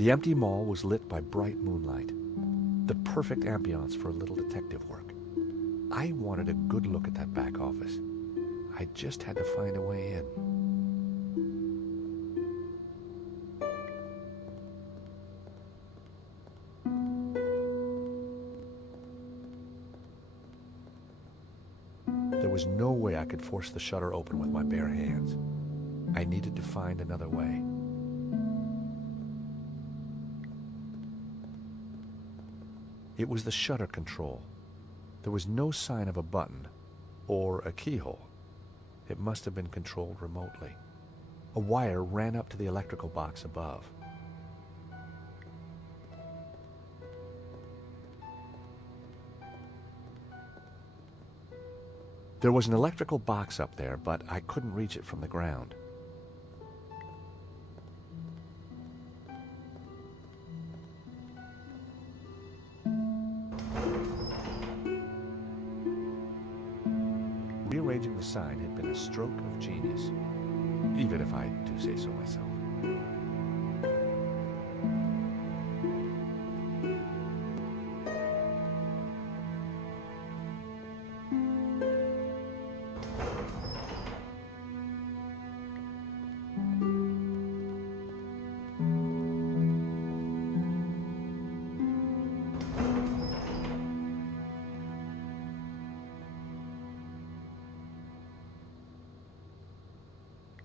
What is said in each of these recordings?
The empty mall was lit by bright moonlight, the perfect ambiance for a little detective work. I wanted a good look at that back office. I just had to find a way in. There was no way I could force the shutter open with my bare hands. I needed to find another way. It was the shutter control. There was no sign of a button or a keyhole. It must have been controlled remotely. A wire ran up to the electrical box above. There was an electrical box up there, but I couldn't reach it from the ground. Rearranging the sign had been a stroke of genius, even if I do say so myself.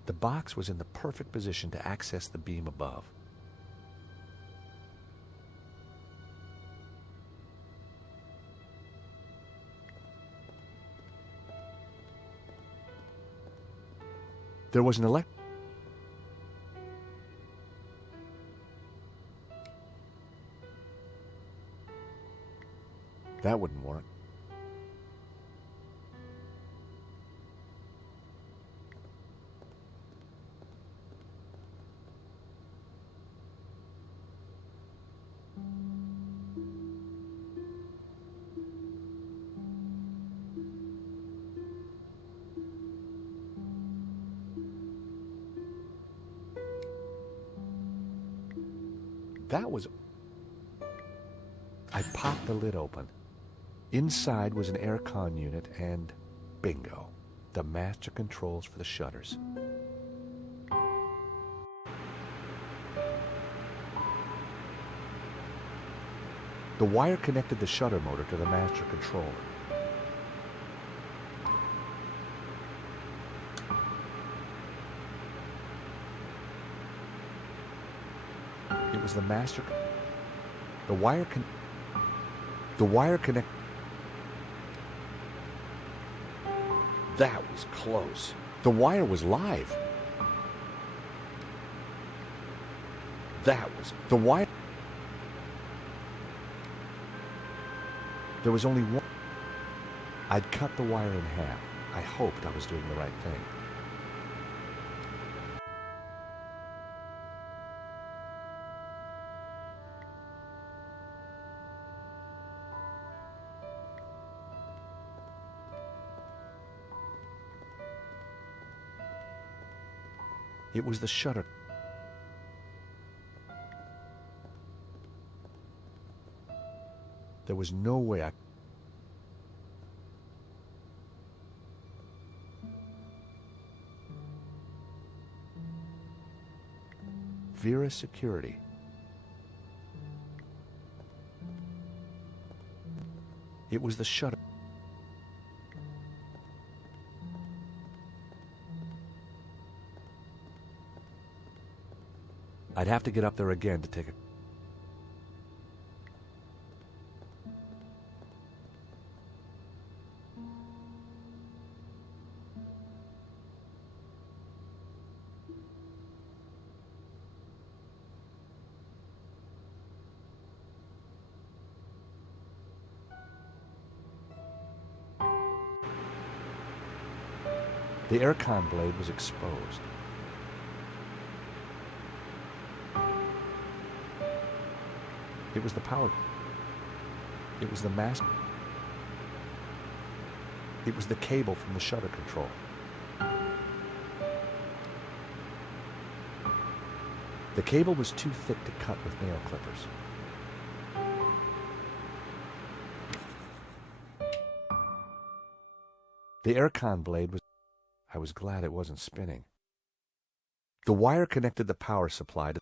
The box was in the perfect position to access the beam above. There was an That wouldn't work. That was... I popped the lid open. Inside was an aircon unit and, bingo, the master controls for the shutters. The wire connected the shutter motor to the master controller. It was the master... The wire connect... That was close. The wire was live. That was... The wire... There was only one... I'd cut the wire in half. I hoped I was doing the right thing. It was the shutter. There was no way I... Vera Security. It was the shutter. I'd have to get up there again to take a... The aircon blade was exposed. It was the power. It was the master. It was the cable from the shutter control. The cable was too thick to cut with nail clippers. The aircon blade was... I was glad it wasn't spinning. The wire connected the power supply to...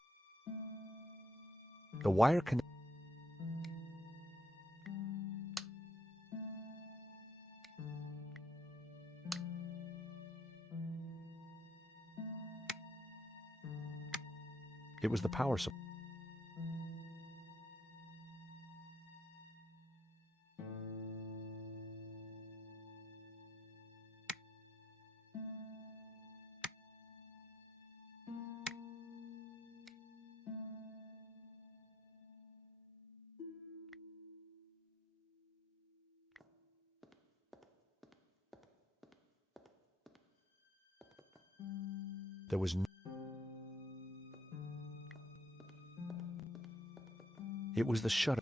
The wire connected... It was the power supply. There was no... It was the shutter.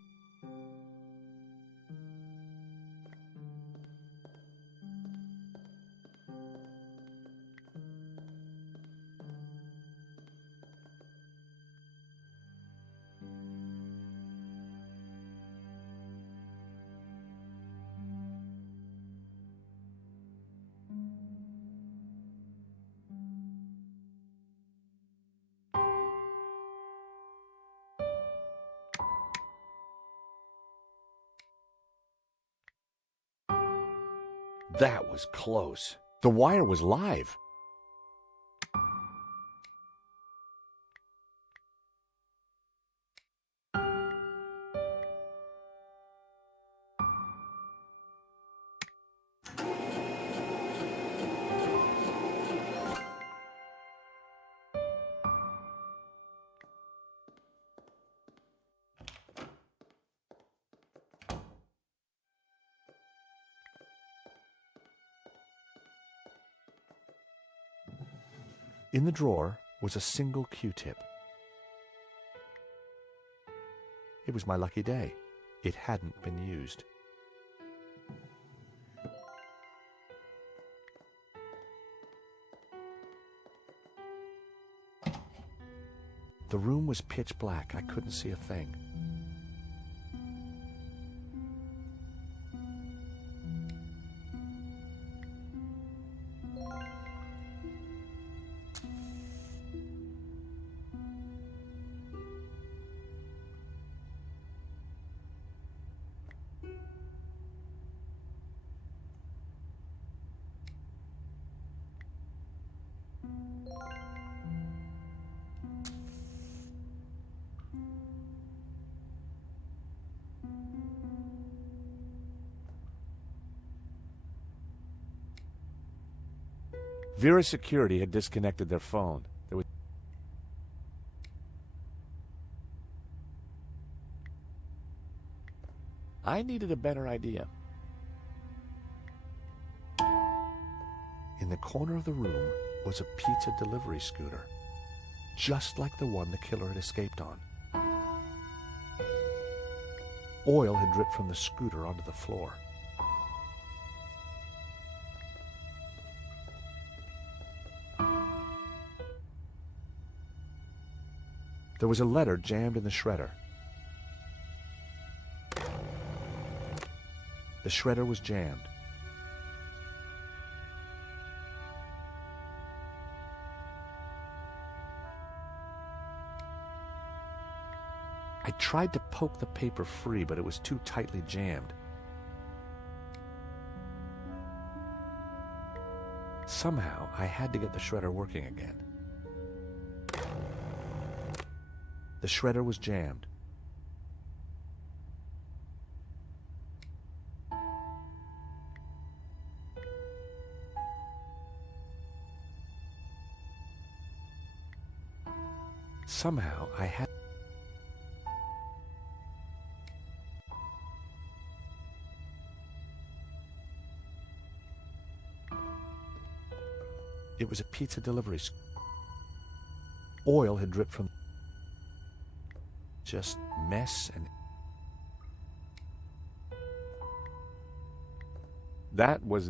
That was close. The wire was live. In the drawer was a single Q-tip. It was my lucky day. It hadn't been used. The room was pitch black. I couldn't see a thing. Vera Security had disconnected their phone. I needed a better idea. In the corner of the room was a pizza delivery scooter, just like the one the killer had escaped on. Oil had dripped from the scooter onto the floor. There was a letter jammed in the shredder. The shredder was jammed. I tried to poke the paper free, but it was too tightly jammed. Somehow, I had to get the shredder working again. The shredder was jammed. Somehow, I had... It was a pizza delivery. Oil had dripped from... Just mess and... That was...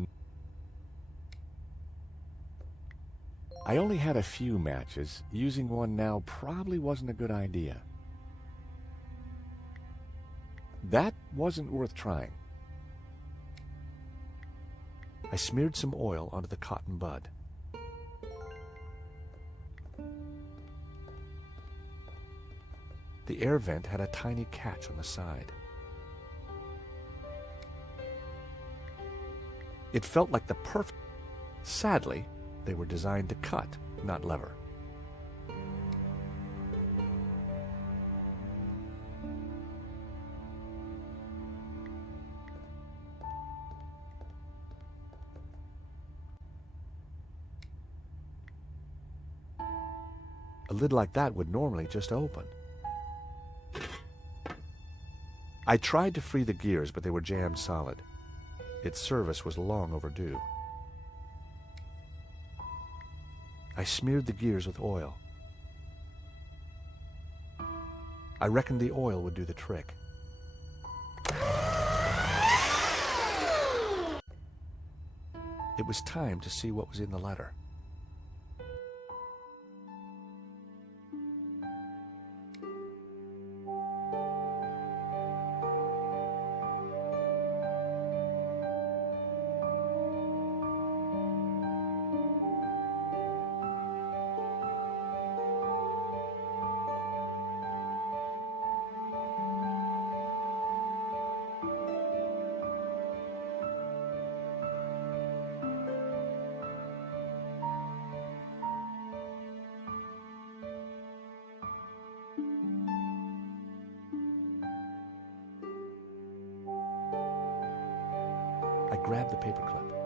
I only had a few matches. Using one now probably wasn't a good idea. That wasn't worth trying. I smeared some oil onto the cotton bud. The air vent had a tiny catch on the side. It felt like the perfect... Sadly, they were designed to cut, not lever. A lid like that would normally just open. I tried to free the gears, but they were jammed solid. Its service was long overdue. I smeared the gears with oil. I reckoned the oil would do the trick. It was time to see what was in the letter. I grabbed the paperclip.